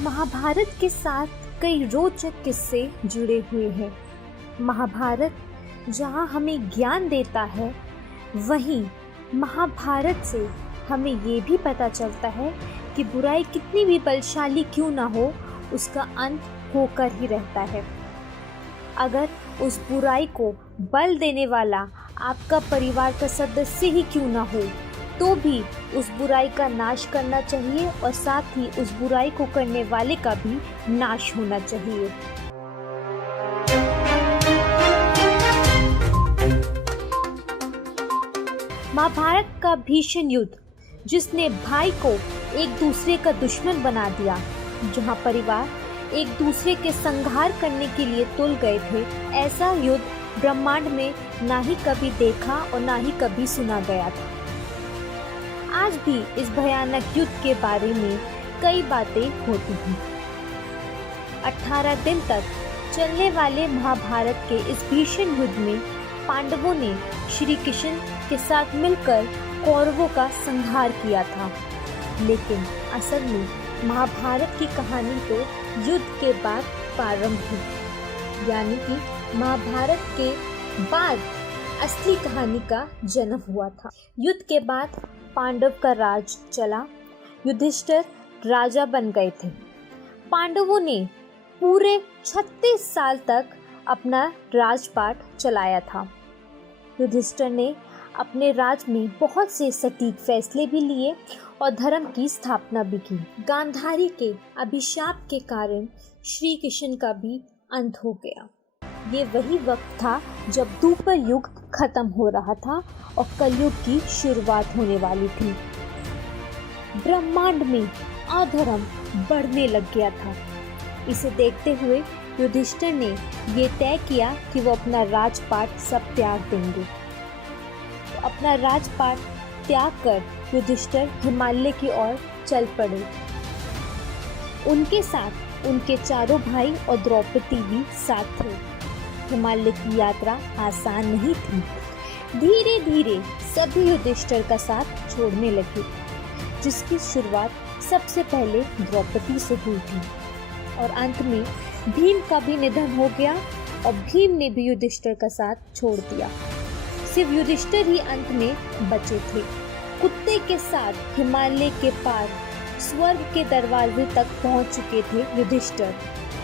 महाभारत के साथ कई रोचक किस्से जुड़े हुए हैं। महाभारत जहाँ हमें ज्ञान देता है, वहीं महाभारत से हमें ये भी पता चलता है कि बुराई कितनी भी बलशाली क्यों ना हो, उसका अंत होकर ही रहता है। अगर उस बुराई को बल देने वाला आपका परिवार का सदस्य ही क्यों ना हो, तो भी उस बुराई का नाश करना चाहिए और साथ ही उस बुराई को करने वाले का भी नाश होना चाहिए। महाभारत का भीषण युद्ध, जिसने भाई को एक दूसरे का दुश्मन बना दिया, जहां परिवार एक दूसरे के संहार करने के लिए तुल गए थे, ऐसा युद्ध ब्रह्मांड में ना ही कभी देखा और ना ही कभी सुना गया था। आज भी इस भयानक युद्ध के बारे में कई बातें होती हैं। 18 दिन तक चलने वाले महाभारत के इस भीषण युद्ध में पांडवों ने श्री कृष्ण के साथ मिलकर कौरवों का संहार किया था। लेकिन असल में महाभारत की कहानी तो युद्ध के बाद प्रारंभ हुई, यानी कि महाभारत के बाद असली कहानी का जन्म हुआ था। युद्ध के बाद पांडव का राज चला। युधिष्ठिर राजा बन गए थे। पांडवों ने पूरे 36 साल तक अपना राजपाट चलाया था। युधिष्ठिर ने अपने राज में बहुत से सटीक फैसले भी लिए और धर्म की स्थापना भी की। गांधारी के अभिशाप के कारण श्री कृष्ण का भी अंत हो गया। ये वही वक्त था जब द्वापर युग खत्म हो रहा था और कलयुग की शुरुआत होने वाली थी। ब्रह्मांड में अधर्म बढ़ने लग गया था। इसे देखते हुए युधिष्ठिर ने ये तय किया कि वो अपना राजपाट सब त्याग देंगे। तो अपना राजपाट त्याग कर युधिष्ठिर हिमालय की ओर चल पड़े। उनके साथ उनके चारों भाई और द्रौपदी भी साथ थे। हिमालय की यात्रा आसान नहीं थी। धीरे धीरे सभी युधिष्ठिर का साथ छोड़ने लगे, जिसकी शुरुआत सबसे पहले द्रौपदी से हुई थी और अंत में भीम का भी निधन हो गया और भीम ने भी युधिष्ठिर का साथ छोड़ दिया। सिर्फ युधिष्ठिर ही अंत में बचे थे। कुत्ते के साथ हिमालय के पार स्वर्ग के दरवाजे तक पहुंच चुके थे युधिष्ठिर।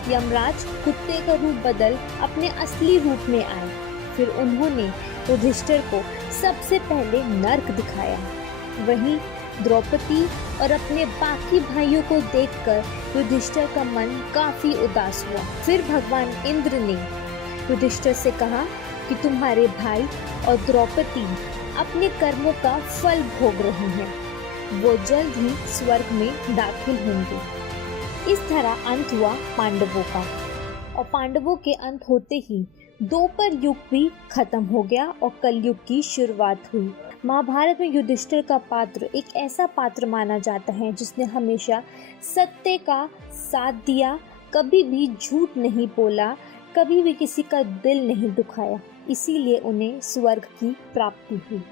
यमराज कुत्ते का रूप बदल अपने असली रूप में आए। फिर उन्होंने युधिष्ठिर को सबसे पहले नर्क दिखाया। वहीं द्रौपदी और अपने बाकी भाइयों को देखकर युधिष्ठिर का मन काफी उदास हुआ। फिर भगवान इंद्र ने युधिष्ठिर से कहा कि तुम्हारे भाई और द्रौपदी अपने कर्मों का फल भोग रहे हैं, वो जल्द ही स्वर्ग में दाखिल होंगे। इस तरह अंत हुआ पांडवों का, और पांडवों के अंत होते ही द्वापर युग भी खत्म हो गया और कलयुग की शुरुआत हुई। महाभारत में युधिष्ठिर का पात्र एक ऐसा पात्र माना जाता है जिसने हमेशा सत्य का साथ दिया, कभी भी झूठ नहीं बोला, कभी भी किसी का दिल नहीं दुखाया। इसीलिए उन्हें स्वर्ग की प्राप्ति हुई।